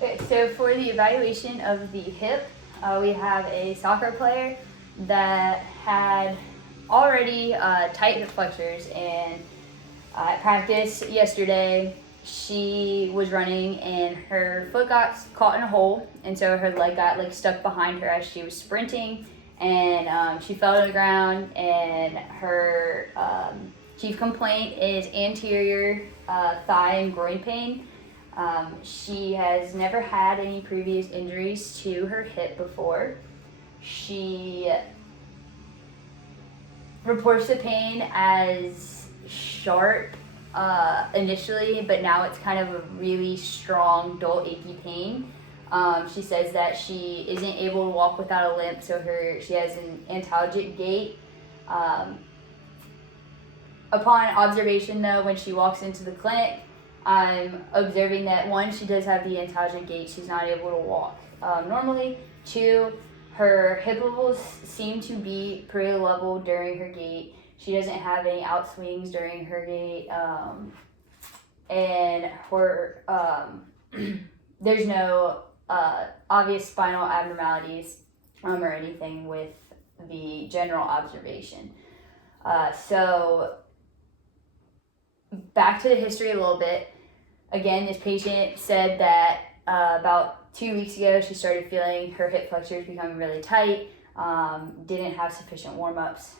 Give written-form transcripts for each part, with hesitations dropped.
Okay, so for the evaluation of the hip, we have a soccer player that had already tight hip flexors, and at practice yesterday, she was running and her foot got caught in a hole, and so her leg got like stuck behind her as she was sprinting, and she fell to the ground. And her chief complaint is anterior thigh and groin pain. She has never had any previous injuries to her hip before. She reports the pain as sharp initially, but now it's kind of a really strong, dull, achy pain. She says that she isn't able to walk without a limp, so she has an antalgic gait. Upon observation, though, when she walks into the clinic, I'm observing that one, she does have the antalgic gait. She's not able to walk normally. Two, her hip levels seem to be pretty level during her gait. She doesn't have any outswings during her gait, and her there's no obvious spinal abnormalities or anything with the general observation. So back to the history a little bit. Again, this patient said that about 2 weeks ago she started feeling her hip flexors becoming really tight, didn't have sufficient warm-ups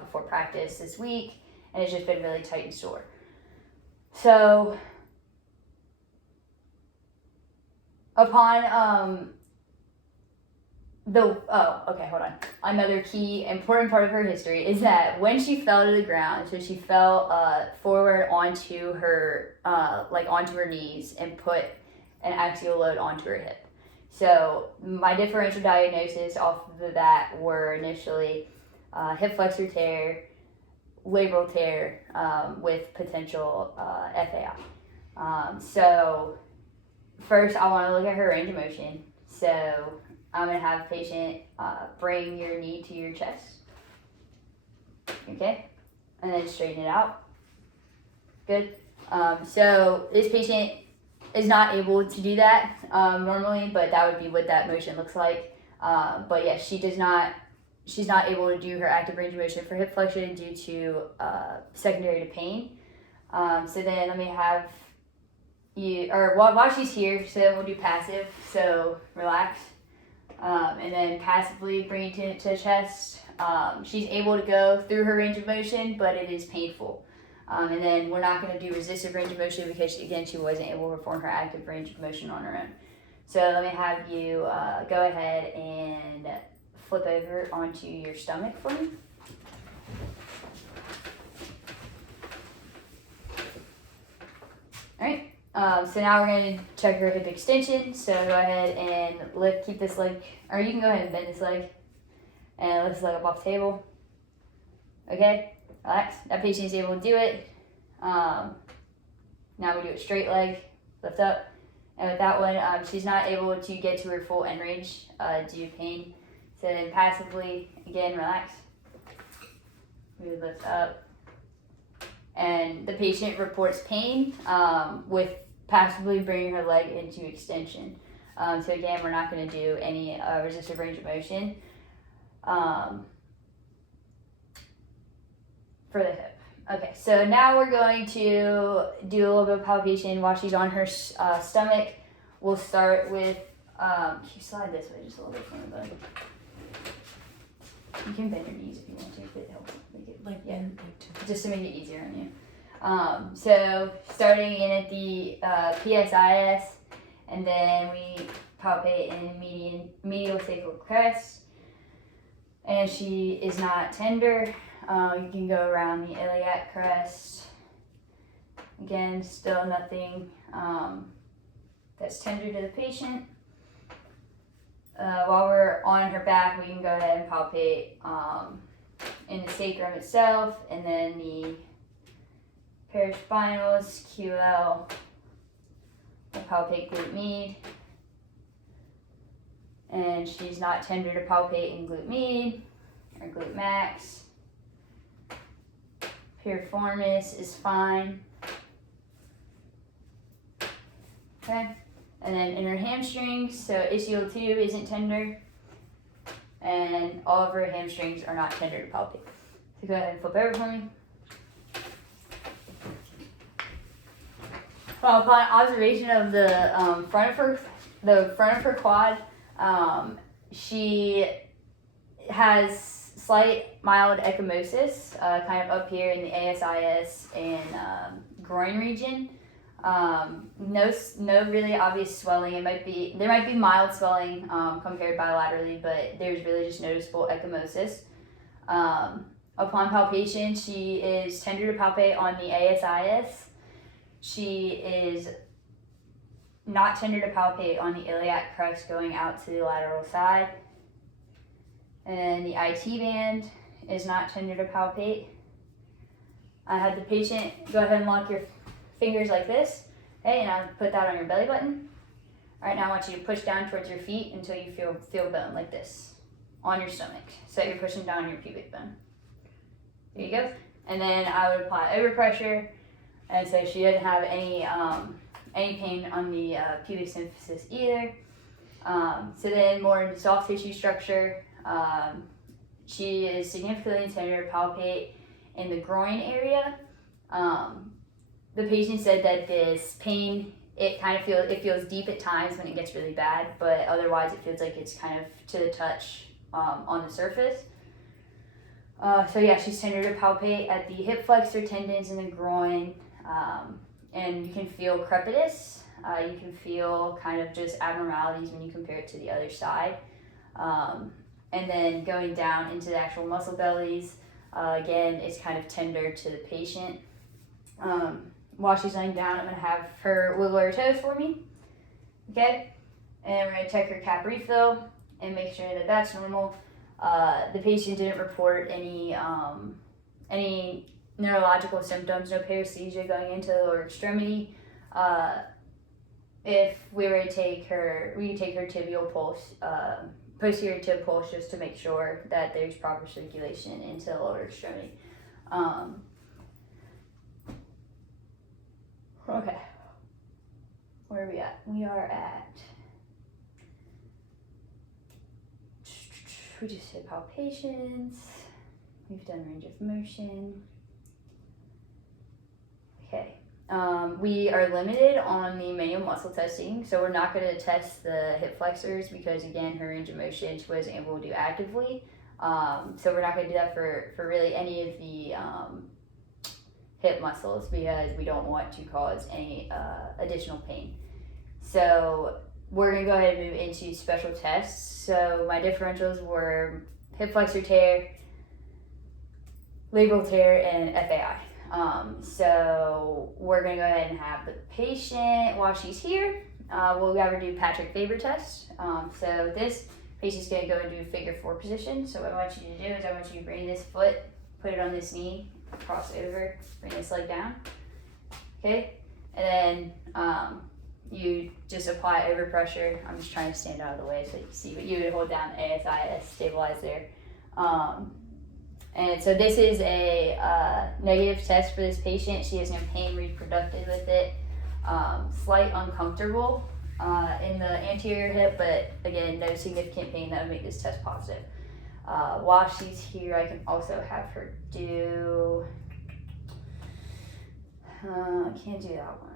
before practice this week, and it's just been really tight and sore. So upon hold on. Another key important part of her history is that when she fell to the ground, so she fell forward onto her onto her knees and put an axial load onto her hip. So my differential diagnosis off of that were initially hip flexor tear, labral tear with potential FAI. So first I want to look at her range of motion. So I'm going to have a patient bring your knee to your chest. Okay? And then straighten it out. Good. So this patient is not able to do that normally, but that would be what that motion looks like. But yeah, she's not able to do her active range of motion for hip flexion due to secondary to pain. So then let me have you, or while she's here, so then we'll do passive. So relax. And then passively bring it to the chest. She's able to go through her range of motion, but it is painful. And then we're not going to do resistive range of motion because, again, she wasn't able to perform her active range of motion on her own. So let me have you go ahead and flip over onto your stomach for me. All right. So now we're going to check her hip extension. So go ahead and keep this leg, or you can go ahead and bend this leg and lift this leg up off the table. Okay, relax. That patient is able to do it. Now we do a straight leg, lift up. And with that one, she's not able to get to her full end range due to pain. So then passively, again, relax. We lift up. And the patient reports pain with passively bringing her leg into extension. So again, we're not going to do any resistive range of motion for the hip. Okay, so now we're going to do a little bit of palpation while she's on her stomach. We'll start with, can you slide this way just a little bit from the bone? You can bend your knees if you want to, if it helps make it, just to make it easier on you. So starting in at the PSIS, and then we palpate in medial sacral crest, and she is not tender. You can go around the iliac crest. Again, still nothing that's tender to the patient. While we're on her back, we can go ahead and palpate in the sacrum itself, and then the paraspinals, QL, we'll palpate glute med, and she's not tender to palpate in glute med or glute max. Piriformis is fine. Okay, And then in her hamstrings, so ischial tube isn't tender, and all of her hamstrings are not tender to palpate. So go ahead and flip over for me. Well, upon observation of the front of her quad, she has slight mild ecchymosis, kind of up here in the ASIS and groin region. No really obvious swelling. There might be mild swelling compared bilaterally, but there's really just noticeable ecchymosis. Upon palpation, she is tender to palpate on the ASIS. She is not tender to palpate on the iliac crest going out to the lateral side. And the IT band is not tender to palpate. I had the patient go ahead and lock your fingers like this. Okay, and I'll put that on your belly button. All right, now I want you to push down towards your feet until you feel bone like this on your stomach. So you're pushing down your pubic bone. There you go. And then I would apply overpressure, and so she doesn't have any pain on the pubic symphysis either. So then more into soft tissue structure. She is significantly tender to palpate in the groin area. The patient said that this pain, it feels deep at times when it gets really bad, but otherwise it feels like it's kind of to the touch on the surface. So yeah, she's tender to palpate at the hip flexor tendons in the groin, and you can feel crepitus. You can feel kind of just abnormalities when you compare it to the other side. And then going down into the actual muscle bellies, again, it's kind of tender to the patient. While she's laying down, I'm going to have her wiggle her toes for me. Okay? And we're going to check her cap refill and make sure that that's normal. The patient didn't report any neurological symptoms, no paresthesia going into the lower extremity. If we were to take her, we could take her tibial pulse, posterior tib pulse, just to make sure that there's proper circulation into the lower extremity. Okay, where are we at? We are at, we just did palpations, we've done range of motion. Okay, we are limited on the manual muscle testing, so we're not going to test the hip flexors because, again, her range of motion she wasn't able to do actively. So we're not going to do that for really any of the hip muscles because we don't want to cause any additional pain. So we're going to go ahead and move into special tests. So my differentials were hip flexor tear, labral tear, and FAI. So we're going to go ahead and have the patient, while she's here, we'll have her do Patrick Faber test. So this patient's going to go into figure 4 position. So what I want you to do is I want you to bring this foot, put it on this knee, cross over, bring this leg down. Okay? And then you just apply overpressure. I'm just trying to stand out of the way so you can see, but you would hold down ASIS, stabilize there. And so this is a negative test for this patient. She has no pain reproductive with it. Slight uncomfortable in the anterior hip, but again, no significant pain that would make this test positive. While she's here, I can also have her do, I can't do that one.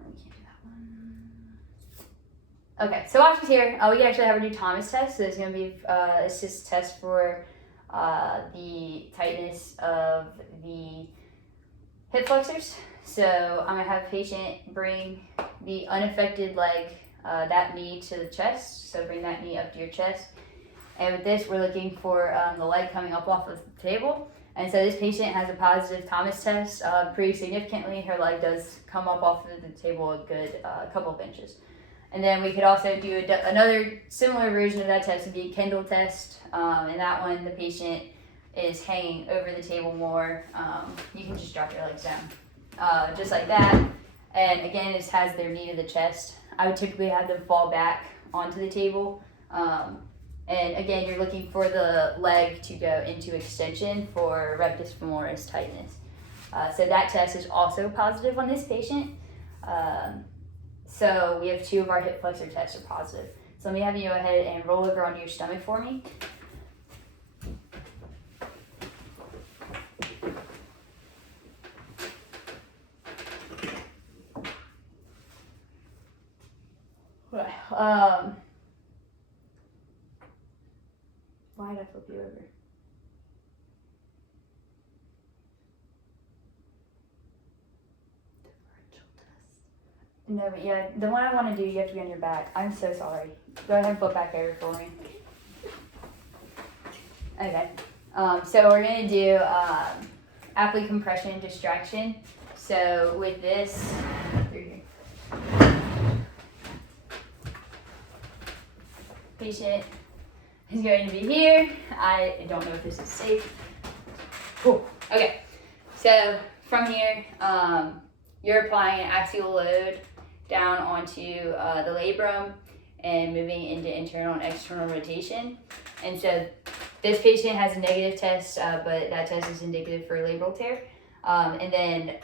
Okay, so while she's here, we can actually have her do Thomas test. So it's going to be it's just a test for the tightness of the hip flexors. So I'm going to have the patient bring the unaffected leg, that knee to the chest. So bring that knee up to your chest. And with this, we're looking for the leg coming up off of the table. And so this patient has a positive Thomas test. Pretty significantly, her leg does come up off of the table a good couple of inches. And then we could also do another similar version of that test would be a Kendall test. And that one, the patient is hanging over the table more. You can just drop your legs down, just like that. And again, it has their knee to the chest. I would typically have them fall back onto the table. And again, you're looking for the leg to go into extension for rectus femoris tightness. So that test is also positive on this patient. So we have 2 of our hip flexor tests are positive. So let me have you go ahead and roll over onto your stomach for me. Why did I flip you over? No, but yeah, the one I want to do, you have to be on your back. I'm so sorry. Go ahead and flip back over for me. Okay. So we're going to do applique compression distraction. So with this, patient is going to be here. I don't know if this is safe. Cool. Okay. So from here, you're applying an axial load down onto the labrum and moving into internal and external rotation. And so this patient has a negative test, but that test is indicative for a labral tear. And then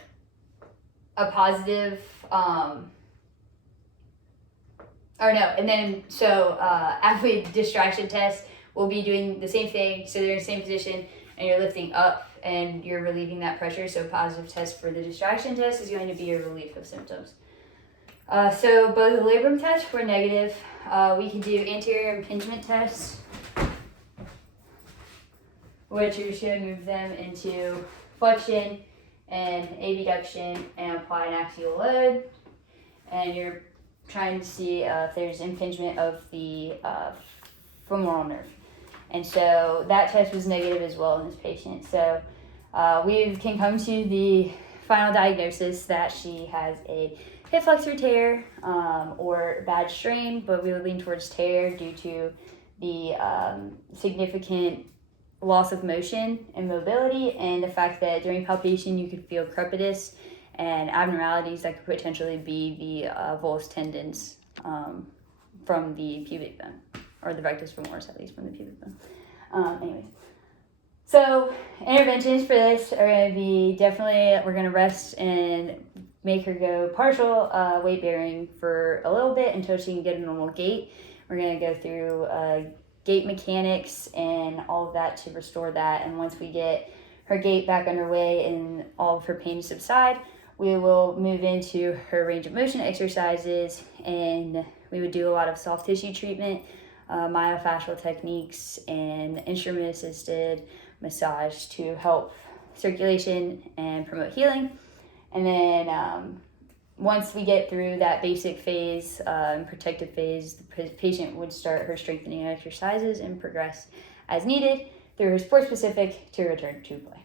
a positive, applique distraction test, we'll be doing the same thing. So they're in the same position and you're lifting up and you're relieving that pressure. So positive test for the distraction test is going to be your relief of symptoms. So both the labrum tests were negative. We can do anterior impingement tests, which are just going to move them into flexion and abduction and apply an axial load. And you're trying to see if there's impingement of the femoral nerve. And so that test was negative as well in this patient. So we can come to the final diagnosis that she has a hip flexor tear or bad strain, but we would lean towards tear due to the significant loss of motion and mobility, and the fact that during palpation you could feel crepitus and abnormalities that could potentially be the volus tendons from the pubic bone, or the rectus femoris, at least from the pubic bone. Anyways, so interventions for this are going to be we're going to rest and make her go partial weight bearing for a little bit until she can get a normal gait. We're going to go through gait mechanics and all of that to restore that. And once we get her gait back underway and all of her pain subside, we will move into her range of motion exercises, and we would do a lot of soft tissue treatment, myofascial techniques, and instrument assisted massage to help circulation and promote healing. And then once we get through that basic phase and protective phase, the patient would start her strengthening exercises and progress as needed through her sport specific to return to play.